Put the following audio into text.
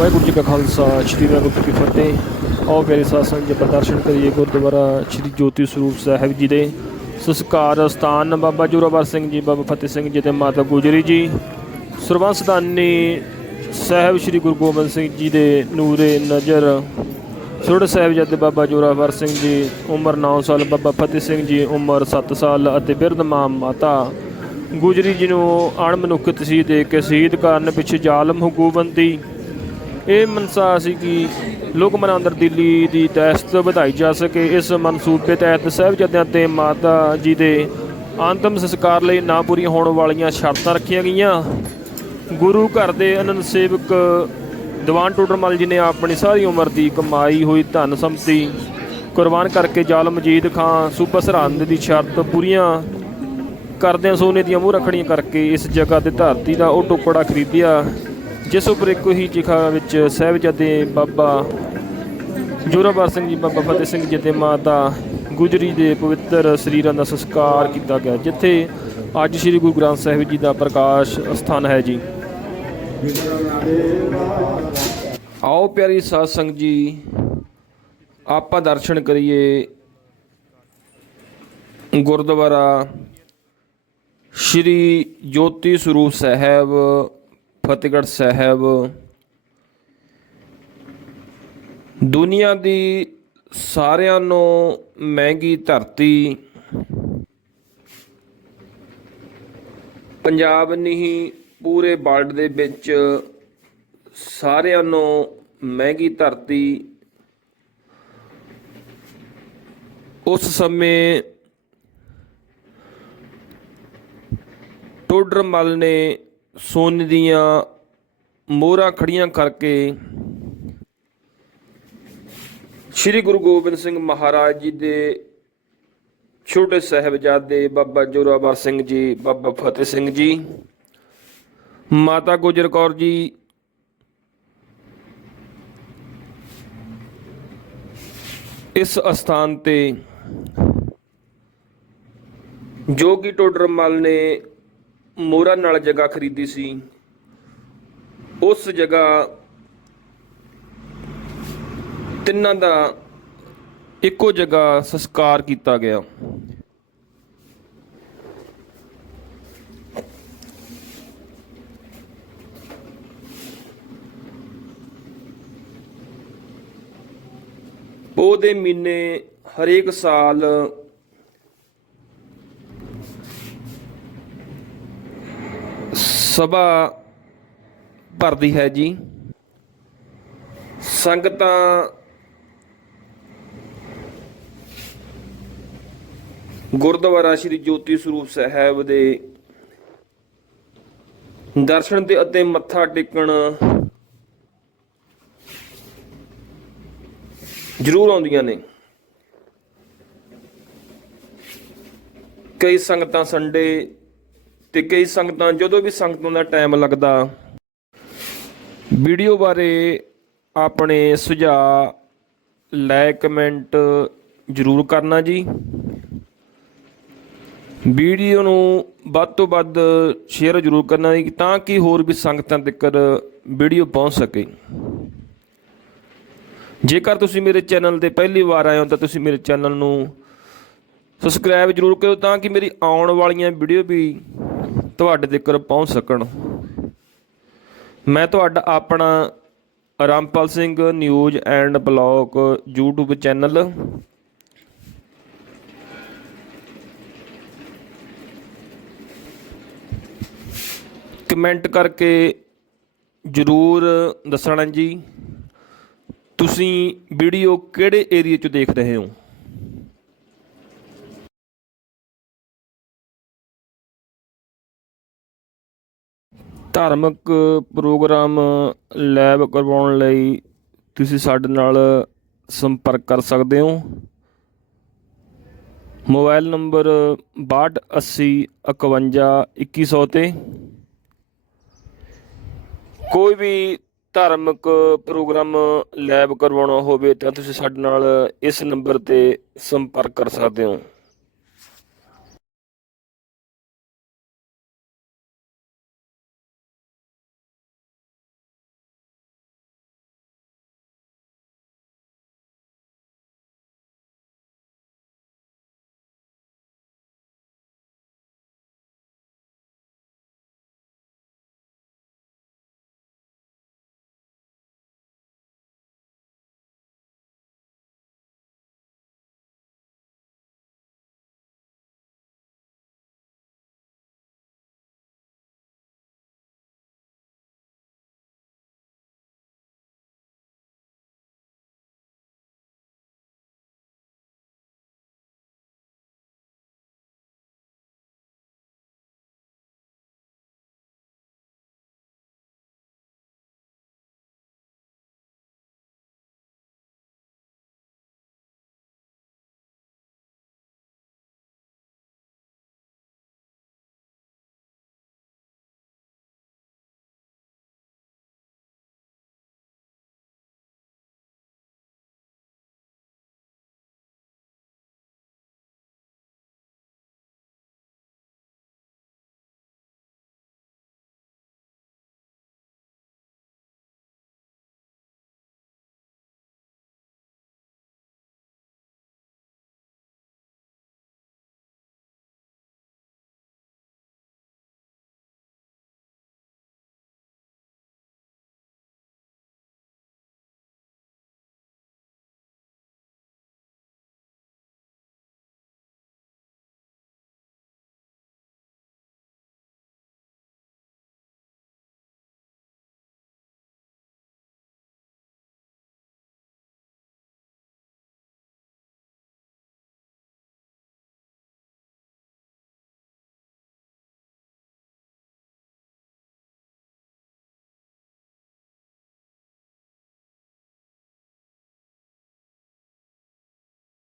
ਵਾਹਿਗੁਰੂ ਜੀ ਕਾ ਖਾਲਸਾ, ਸ੍ਰੀ ਵਾਹਿਗੁਰੂ ਜੀ ਕੀ ਫਤਿਹ। ਆਓ ਪਿਆਰੇ ਸਾਧ ਸੰਗਤ, ਜੀ ਆਪਾਂ ਦਰਸ਼ਨ ਕਰੀਏ ਗੁਰਦੁਆਰਾ ਸ੍ਰੀ ਜੋਤੀ ਸਰੂਪ ਸਾਹਿਬ ਜੀ ਦੇ। ਸੰਸਕਾਰ ਸਥਾਨ ਬਾਬਾ ਜੋਰਾਵਰ ਸਿੰਘ ਜੀ, ਬਾਬਾ ਫਤਿਹ ਸਿੰਘ ਜੀ ਤੇ ਮਾਤਾ ਗੁਜਰੀ ਜੀ। ਸਰਬੰਸਦਾਨੀ ਸਾਹਿਬ ਸ੍ਰੀ ਗੁਰੂ ਗੋਬਿੰਦ ਸਿੰਘ ਜੀ ਦੇ ਨੂਰੇ ਨਜ਼ਰ। ਸੁਰੜ ਸਾਹਿਬਜ਼ਾਦੇ ਬਾਬਾ ਜੋਰਾਵਰ ਸਿੰਘ ਜੀ, ਉਮਰ 9 ਸਾਲ, ਬਾਬਾ ਫਤਿਹ ਸਿੰਘ ਜੀ ਉਮਰ 7 ਸਾਲ ਅਤੇ ਬਿਰਧ ਮਾਂ ਮਾਤਾ। ਗੁਜਰੀ ਜੀ ਨੂੰ ਅਣਮਨੁੱਖ ਤਸੀਹ ਦੇ ਕੇ ਸ਼ਹੀਦ ਕਰਨ ਪਿੱਛੇ ਜ਼ਾਲਮ ਹਕੂਮਤੀ ਇਹ ਮਨਸਾ ਸੀ ਕਿ ਲੋਕ ਮਨਾਂ ਅੰਦਰ ਦਿੱਲੀ ਦੀ ਦਹਿਸ਼ਤ ਵਧਾਈ ਜਾ ਸਕੇ। ਇਸ ਮਨਸੂਬੇ ਤਹਿਤ ਸਾਹਿਬਜ਼ਾਦਿਆਂ ਤੇ ਮਾਤਾ ਜੀ ਦੇ ਅੰਤਮ ਸੰਸਕਾਰ ਲਈ ਨਾ ਪੂਰੀਆਂ ਹੋਣ ਵਾਲੀਆਂ ਸ਼ਰਤਾਂ ਰੱਖੀਆਂ ਗਈਆਂ। ਗੁਰੂ ਘਰ ਦੇ ਅਨੰਦ ਸੇਵਕ ਦੀਵਾਨ ਟੋਡਰਮਲ ਜੀ ਨੇ ਆਪਣੀ ਸਾਰੀ ਉਮਰ ਦੀ ਕਮਾਈ ਹੋਈ ਧਨ ਸੰਪਤੀ ਕੁਰਬਾਨ ਕਰਕੇ ਜ਼ਾਲ ਮਜੀਦ ਖਾਨ ਸੂਬਾ ਸਰਹੰਦ ਦੀ ਸ਼ਰਤ ਪੂਰੀਆਂ ਕਰਦਿਆਂ ਸੋਨੇ ਦੀਆਂ ਮੂੰਹ ਰੱਖੜੀਆਂ ਕਰਕੇ ਇਸ ਜਗ੍ਹਾ ਤੇ ਧਰਤੀ ਦਾ ਉਹ ਟੁਕੜਾ ਖਰੀਦਿਆ। ਜਿਸ ਉੱਪਰ ਇੱਕੋ ਹੀ ਚਿਖਾ ਵਿੱਚ ਸਾਹਿਬਜ਼ਾਦੇ ਬਾਬਾ ਜੋਰਾਵਰ ਸਿੰਘ ਜੀ, ਬਾਬਾ ਫਤਿਹ ਸਿੰਘ ਜੀ ਤੇ ਮਾਤਾ ਗੁਜਰੀ ਦੇ ਪਵਿੱਤਰ ਸਰੀਰਾਂ ਦਾ ਸੰਸਕਾਰ ਕੀਤਾ ਗਿਆ, ਜਿੱਥੇ ਅੱਜ ਸ੍ਰੀ ਗੁਰੂ ਗ੍ਰੰਥ ਸਾਹਿਬ ਜੀ ਦਾ ਪ੍ਰਕਾਸ਼ ਸਥਾਨ ਹੈ ਜੀ। ਆਓ ਪਿਆਰੀ ਸਾਧ ਸੰਗਤ ਜੀ, ਆਪਾਂ ਦਰਸ਼ਨ ਕਰੀਏ ਗੁਰਦੁਆਰਾ ਸ਼੍ਰੀ ਜੋਤੀ ਸਰੂਪ ਸਾਹਿਬ ਫਤਿਹਗੜ੍ਹ ਸਾਹਿਬ। ਦੁਨੀਆ ਦੀ ਸਾਰਿਆਂ ਨੂੰ ਮਹਿੰਗੀ ਧਰਤੀ। ਪੰਜਾਬ ਨਹੀਂ, ਪੂਰੇ ਵਰਲਡ ਦੇ ਵਿੱਚ ਸਾਰਿਆਂ ਨੂੰ ਮਹਿੰਗੀ ਧਰਤੀ। ਉਸ ਸਮੇਂ ਟੋਡਰਮਲ ਨੇ ਸੋਨੇ ਦੀਆਂ ਮੋਹਰਾਂ ਖੜੀਆਂ ਕਰਕੇ ਸ੍ਰੀ ਗੁਰੂ ਗੋਬਿੰਦ ਸਿੰਘ ਮਹਾਰਾਜ ਜੀ ਦੇ ਛੋਟੇ ਸਾਹਿਬਜ਼ਾਦੇ ਬਾਬਾ ਜੋਰਾਵਰ ਸਿੰਘ ਜੀ, ਬਾਬਾ ਫਤਿਹ ਸਿੰਘ ਜੀ, ਮਾਤਾ ਗੁਜਰ ਕੌਰ ਜੀ, ਇਸ ਅਸਥਾਨ ਤੇ ਜੋ ਕਿ ਟੋਡਰਮਲ ਨੇ ਮੋਹਰਾਂ ਨਾਲ ਜਗ੍ਹਾ ਖਰੀਦੀ ਸੀ। ਉਸ ਜਗ੍ਹਾ ਤਿੰਨਾਂ ਦਾ ਇੱਕੋ ਜਗ੍ਹਾ ਸੰਸਕਾਰ ਕੀਤਾ ਗਿਆ। ਪੋਹ ਦੇ ਮਹੀਨੇ ਹਰੇਕ ਸਾਲ ਸਭਾ ਭਰਦੀ ਹੈ ਜੀ। ਸੰਗਤਾਂ ਗੁਰਦੁਆਰਾ ਸ੍ਰੀ ਜੋਤੀ ਸਰੂਪ ਸਾਹਿਬ ਦੇ ਦਰਸ਼ਨ ਤੇ ਅਤੇ ਮੱਥਾ ਟੇਕਣ ਜ਼ਰੂਰ ਆਉਂਦੀਆਂ ਨੇ। ਕਈ ਸੰਗਤਾਂ ਸੰਡੇ ਤੇ ਕਈ ਸੰਗਤਾਂ, ਜਦੋਂ ਵੀ ਸੰਗਤਾਂ ਦਾ ਟਾਈਮ ਲੱਗਦਾ, ਵੀਡੀਓ ਬਾਰੇ ਆਪਣੇ ਸੁਝਾਅ ਲਾਈਕ ਕਮੈਂਟ ਜ਼ਰੂਰ ਕਰਨਾ ਜੀ। ਵੀਡੀਓ ਨੂੰ ਵੱਧ ਤੋਂ ਵੱਧ ਸ਼ੇਅਰ ਜ਼ਰੂਰ ਕਰਨਾ ਜੀ, ਤਾਂ ਕਿ ਹੋਰ ਵੀ ਸੰਗਤਾਂ ਤੱਕ ਵੀਡੀਓ ਪਹੁੰਚ ਸਕੇ। ਜੇਕਰ ਤੁਸੀਂ ਮੇਰੇ ਚੈਨਲ ਤੇ ਪਹਿਲੀ ਵਾਰ ਆਏ ਹੋ, ਤਾਂ ਤੁਸੀਂ ਮੇਰੇ ਚੈਨਲ ਨੂੰ ਸਬਸਕ੍ਰਾਈਬ ਜ਼ਰੂਰ ਕਰੋ ਤਾਂ ਕਿ ਮੇਰੀ ਆਉਣ ਵਾਲੀਆਂ ਵੀਡੀਓ ਵੀ ਤੁਹਾਡੇ ਤੱਕ ਪਹੁੰਚ ਸਕਣ। ਮੈਂ ਤੁਹਾਡਾ ਆਪਣਾ Rampal Singh news and blog YouTube channel. Comment ਕਰਕੇ ਜ਼ਰੂਰ ਦੱਸਣਾ ਜੀ। ਤੁਸੀਂ ਵੀਡੀਓ ਕਿਹੜੇ ਏਰੀਆ 'ਚ ਦੇਖ ਰਹੇ ਹੋ? ਧਾਰਮਿਕ ਪ੍ਰੋਗਰਾਮ ਲੈਬ ਕਰਵਾਉਣ ਲਈ ਤੁਸੀਂ ਸਾਡੇ ਨਾਲ ਸੰਪਰਕ ਕਰ ਸਕਦੇ ਹੋ। ਮੋਬਾਈਲ ਨੰਬਰ 6280512100 ਤੇ। ਕੋਈ ਵੀ ਧਾਰਮਿਕ ਪ੍ਰੋਗਰਾਮ ਲੈਬ ਕਰਵਾਉਣਾ ਹੋਵੇ ਤਾਂ ਤੁਸੀਂ ਸਾਡੇ ਨਾਲ ਇਸ ਨੰਬਰ ਤੇ ਸੰਪਰਕ ਕਰ ਸਕਦੇ ਹੋ।